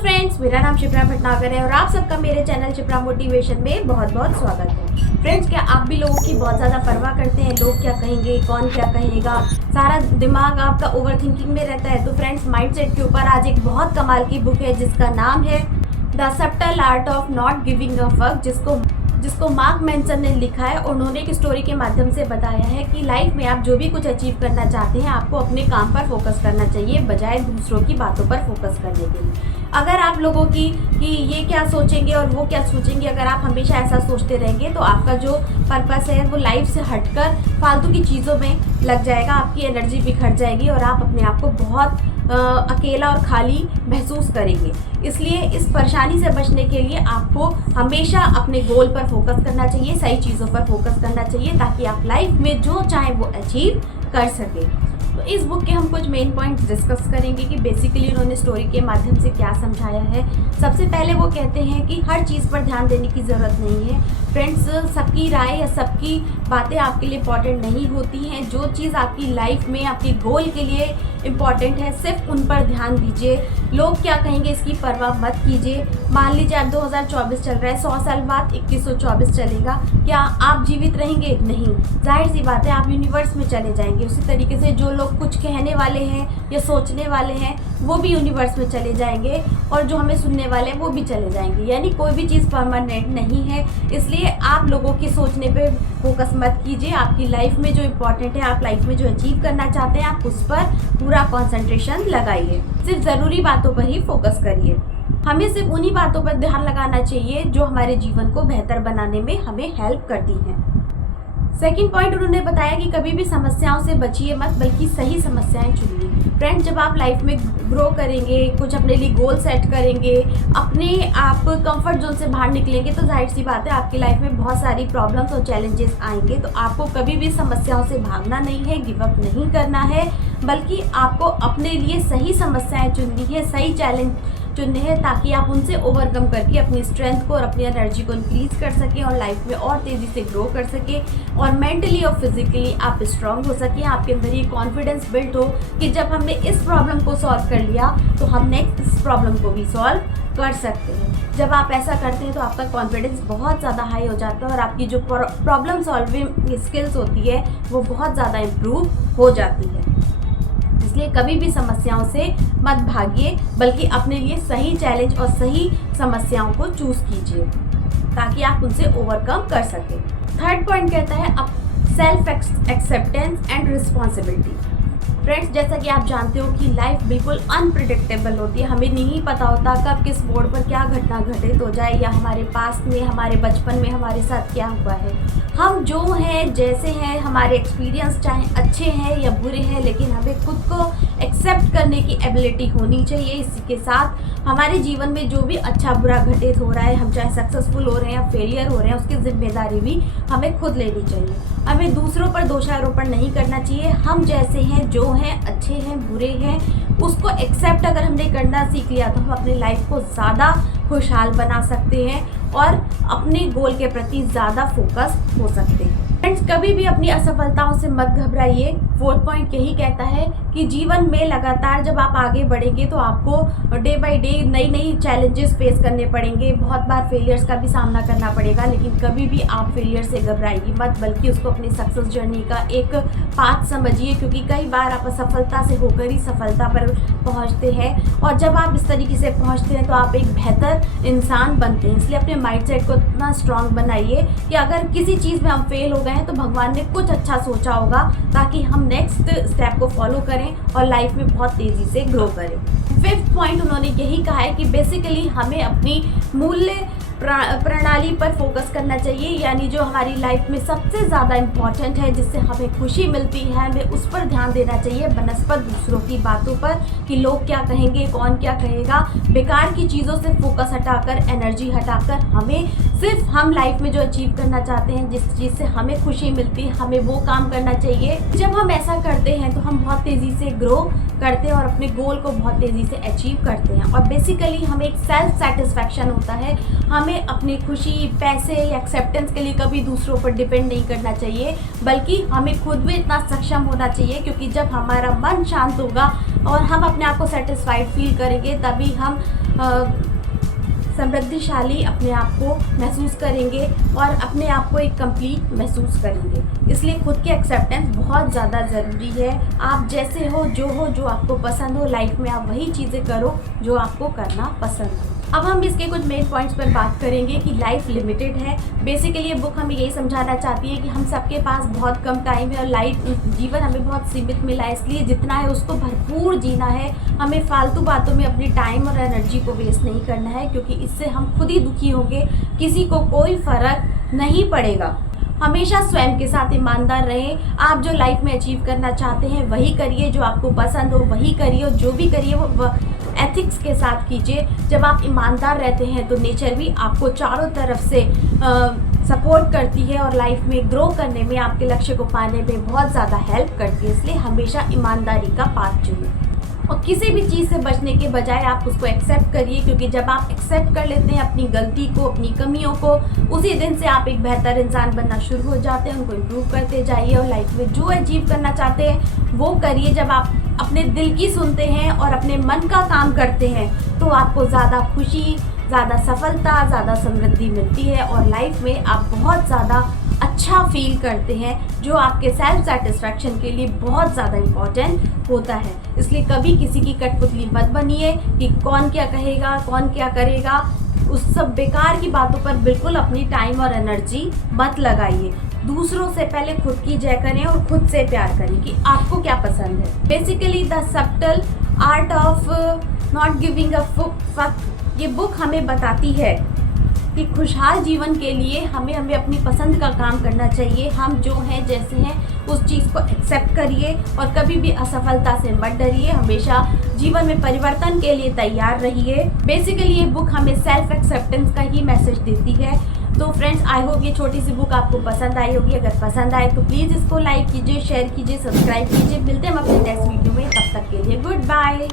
Friends, मेरा नाम शिप्रा भटनागर है और आप सबका मेरे चैनल शिप्रा मोटिवेशन में बहुत बहुत स्वागत है। फ्रेंड्स, क्या आप भी लोगों की बहुत ज़्यादा परवाह करते हैं? लोग क्या कहेंगे, कौन क्या कहेगा, सारा दिमाग आपका ओवर थिंकिंग में रहता है? तो फ्रेंड्स, माइंडसेट के ऊपर आज एक बहुत कमाल की बुक है जिसका नाम है the subtle art of not giving a fuck, जिसको मार्क मैनसन ने लिखा है। उन्होंने एक स्टोरी के माध्यम से बताया है कि लाइफ में आप जो भी कुछ अचीव करना चाहते हैं, आपको अपने काम पर फोकस करना चाहिए बजाय दूसरों की बातों पर फोकस करने के लिए। अगर आप लोगों की कि ये क्या सोचेंगे और वो क्या सोचेंगे, अगर आप हमेशा ऐसा सोचते रहेंगे तो आपका जो पर्पस है वो लाइफ से हटकर फालतू की चीज़ों में लग जाएगा, आपकी एनर्जी बिखर जाएगी और आप अपने आप को बहुत अकेला और खाली महसूस करेंगे। इसलिए इस परेशानी से बचने के लिए आपको हमेशा अपने गोल पर फोकस करना चाहिए, सही चीज़ों पर फोकस करना चाहिए ताकि आप लाइफ में जो चाहें वो अचीव कर सकें। तो इस बुक के हम कुछ मेन पॉइंट्स डिस्कस करेंगे कि बेसिकली उन्होंने स्टोरी के माध्यम से क्या समझाया है। सबसे पहले वो कहते हैं कि हर चीज़ पर ध्यान देने की ज़रूरत नहीं है। फ्रेंड्स, सबकी राय या सबकी बातें आपके लिए इम्पॉर्टेंट नहीं होती हैं। जो चीज़ आपकी लाइफ में आपके गोल के लिए इम्पॉर्टेंट है, सिर्फ उन पर ध्यान दीजिए। लोग क्या कहेंगे इसकी परवाह मत कीजिए। मान लीजिए आप 2024 चल रहा है, 100 साल बाद 2124 चलेगा, क्या आप जीवित रहेंगे? नहीं। जाहिर सी बात है, आप यूनिवर्स में चले जाएंगे। उसी तरीके से जो लोग कुछ कहने वाले हैं या सोचने वाले हैं वो भी यूनिवर्स में चले जाएंगे और जो हमें सुनने वाले हैं वो भी चले जाएंगे। यानी कोई भी चीज़ परमानेंट नहीं है। इसलिए आप लोगों के सोचने पे फोकस मत कीजिए। आपकी लाइफ में जो इम्पोर्टेंट है, आप लाइफ में जो अचीव करना चाहते हैं, आप उस पर पूरा कंसंट्रेशन लगाइए। सिर्फ ज़रूरी बातों पर ही फोकस करिए। हमें सिर्फ उन्हीं बातों पर ध्यान लगाना चाहिए जो हमारे जीवन को बेहतर बनाने में हमें हेल्प करती हैं। सेकंड पॉइंट उन्होंने बताया कि कभी भी समस्याओं से बचिए मत, बल्कि सही समस्याएं चुनिए। फ्रेंड्स, जब आप लाइफ में ग्रो करेंगे, कुछ अपने लिए गोल सेट करेंगे, अपने आप कंफर्ट जोन से बाहर निकलेंगे, तो जाहिर सी बात है आपकी लाइफ में बहुत सारी प्रॉब्लम्स और चैलेंजेस आएंगे। तो आपको कभी भी समस्याओं से भागना नहीं है, गिव अप नहीं करना है, बल्कि आपको अपने लिए सही समस्याएं चुननी है, सही चैलेंज चुनने हैं ताकि आप उनसे ओवरकम करके अपनी स्ट्रेंथ को और अपनी एनर्जी को इंक्रीज कर सकें और लाइफ में और तेज़ी से ग्रो कर सकें और मेंटली और फिजिकली आप स्ट्रांग हो सकें। आपके अंदर ये कॉन्फिडेंस बिल्ड हो कि जब हमने इस प्रॉब्लम को सॉल्व कर लिया तो हम नेक्स्ट इस प्रॉब्लम को भी सॉल्व कर सकते हैं। जब आप ऐसा करते हैं तो आपका कॉन्फिडेंस बहुत ज़्यादा हाई हो जाता है और आपकी जो प्रॉब्लम सॉल्विंग स्किल्स होती है वो बहुत ज़्यादा इम्प्रूव हो जाती है। इसलिए कभी भी समस्याओं से मत भागिए, बल्कि अपने लिए सही चैलेंज और सही समस्याओं को चूज कीजिए ताकि आप उनसे ओवरकम कर सकें। थर्ड पॉइंट कहता है अब self acceptance and responsibility. Friends, जैसा कि आप जानते हो कि लाइफ बिल्कुल अनप्रिडिक्टेबल होती है। हमें नहीं पता होता कब किस मोड़ पर क्या घटना घटित हो जाए या हमारे पास में, हमारे बचपन में हमारे साथ क्या हुआ है। हम जो हैं, जैसे हैं, हमारे एक्सपीरियंस चाहे अच्छे हैं या बुरे हैं, लेकिन हमें खुद को एक्सेप्ट करने की एबिलिटी होनी चाहिए। इसी के साथ हमारे जीवन में जो भी अच्छा बुरा घटित हो रहा है, हम चाहे सक्सेसफुल हो रहे हैं या फेलियर हो रहे हैं, उसकी जिम्मेदारी भी हमें खुद लेनी चाहिए। हमें दूसरों पर दोषारोपण नहीं करना चाहिए। हम जैसे हैं, जो हैं, अच्छे हैं, बुरे हैं, उसको एक्सेप्ट अगर हमने करना सीख लिया तो हम अपनी लाइफ को ज़्यादा खुशहाल बना सकते हैं और अपने गोल के प्रति ज़्यादा फोकस हो सकते हैं। फ्रेंड्स, कभी भी अपनी असफलताओं से मत घबराइए। फोर्थ पॉइंट यही कहता है कि जीवन में लगातार जब आप आगे बढ़ेंगे तो आपको डे बाय डे नई नई चैलेंजेस फेस करने पड़ेंगे, बहुत बार फेलियर्स का भी सामना करना पड़ेगा, लेकिन कभी भी आप फेलियर से घबराइए मत, बल्कि उसको अपनी सक्सेस जर्नी का एक पाथ समझिए, क्योंकि कई बार आप असफलता से होकर ही सफलता पर पहुंचते हैं और जब आप इस तरीके से पहुंचते हैं तो आप एक बेहतर इंसान बनते हैं। इसलिए अपने माइंडसेट को इतना स्ट्रांग बनाइए कि अगर किसी चीज़ में हम फेल हो गए हैं तो भगवान ने कुछ अच्छा सोचा होगा ताकि हम नेक्स्ट स्टेप को फॉलो करें और लाइफ में बहुत तेज़ी से ग्रो करें। फिफ्थ पॉइंट उन्होंने यही कहा है कि बेसिकली हमें अपनी मूल्य प्रणाली पर फोकस करना चाहिए, यानी जो हमारी लाइफ में सबसे ज़्यादा इम्पॉर्टेंट है, जिससे हमें खुशी मिलती है, हमें उस पर ध्यान देना चाहिए बनस्पत दूसरों की बातों पर कि लोग क्या कहेंगे, कौन क्या कहेगा। बेकार की चीज़ों से फोकस हटाकर, एनर्जी हटाकर हमें सिर्फ हम लाइफ में जो अचीव करना चाहते हैं, जिस चीज़ से हमें खुशी मिलती है, हमें वो काम करना चाहिए। जब हम ऐसा करते हैं तो हम बहुत तेज़ी से ग्रो करते हैं और अपने गोल को बहुत तेज़ी से अचीव करते हैं और बेसिकली हमें एक सेल्फ सेटिस्फैक्शन होता है। हमें हमें अपनी खुशी, पैसे या एक्सेप्टेंस के लिए कभी दूसरों पर डिपेंड नहीं करना चाहिए, बल्कि हमें खुद भी इतना सक्षम होना चाहिए, क्योंकि जब हमारा मन शांत होगा और हम अपने आप को सेटिस्फाइड फील करेंगे, तभी हम समृद्धिशाली अपने आप को महसूस करेंगे और अपने आप को एक कंप्लीट महसूस करेंगे। इसलिए खुद की एक्सेप्टेंस बहुत ज़्यादा ज़रूरी है। आप जैसे हो, जो आपको पसंद हो लाइफ में, आप वही चीज़ें करो जो आपको करना पसंद हो। अब हम इसके कुछ मेन पॉइंट्स पर बात करेंगे कि लाइफ लिमिटेड है। बेसिकली ये बुक हमें यही समझाना चाहती है कि हम सबके पास बहुत कम टाइम है और जीवन हमें बहुत सीमित मिला है, इसलिए जितना है उसको भरपूर जीना है। हमें फालतू बातों में अपनी टाइम और एनर्जी को वेस्ट नहीं करना है, क्योंकि इससे हम खुद ही दुखी होंगे, किसी को कोई फ़र्क नहीं पड़ेगा। हमेशा स्वयं के साथ ईमानदार रहें। आप जो लाइफ में अचीव करना चाहते हैं वही करिए, जो आपको पसंद हो वही करिए, और जो भी करिए वो एथिक्स के साथ कीजिए। जब आप ईमानदार रहते हैं तो नेचर भी आपको चारों तरफ से सपोर्ट करती है और लाइफ में ग्रो करने में, आपके लक्ष्य को पाने में बहुत ज़्यादा हेल्प करती है। इसलिए हमेशा ईमानदारी का पाथ चुनिए और किसी भी चीज़ से बचने के बजाय आप उसको एक्सेप्ट करिए, क्योंकि जब आप एक्सेप्ट कर लेते हैं अपनी गलती को, अपनी कमियों को, उसी दिन से आप एक बेहतर इंसान बनना शुरू हो जाते हैं। उनको इम्प्रूव करते जाइए और लाइफ में जो अचीव करना चाहते हैं वो करिए। जब आप अपने दिल की सुनते हैं और अपने मन का काम करते हैं तो आपको ज़्यादा खुशी, ज़्यादा सफलता, ज़्यादा समृद्धि मिलती है और लाइफ में आप बहुत ज़्यादा अच्छा फील करते हैं, जो आपके सेल्फ सेटिस्फैक्शन के लिए बहुत ज़्यादा इम्पॉर्टेंट होता है। इसलिए कभी किसी की कठपुतली मत बनिए कि कौन क्या कहेगा, कौन क्या करेगा। उस सब बेकार की बातों पर बिल्कुल अपनी टाइम और एनर्जी मत लगाइए। दूसरों से पहले खुद की जय करें और खुद से प्यार करें कि आपको क्या पसंद है। Basically the subtle art of not giving a fuck, ये बुक हमें बताती है कि खुशहाल जीवन के लिए हमें अपनी पसंद का काम करना चाहिए। हम जो हैं, जैसे हैं, उस चीज़ को एक्सेप्ट करिए और कभी भी असफलता से मत डरिए। हमेशा जीवन में परिवर्तन के लिए तैयार रहिए। बेसिकली ये बुक हमें सेल्फ एक्सेप्टेंस का ही मैसेज देती है। तो फ्रेंड्स, आई होप ये छोटी सी बुक आपको पसंद आई होगी। अगर पसंद आए तो प्लीज़ इसको लाइक कीजिए, शेयर कीजिए, सब्सक्राइब कीजिए। मिलते हैं हम अपने नेक्स्ट वीडियो में, तब तक के लिए गुड बाय।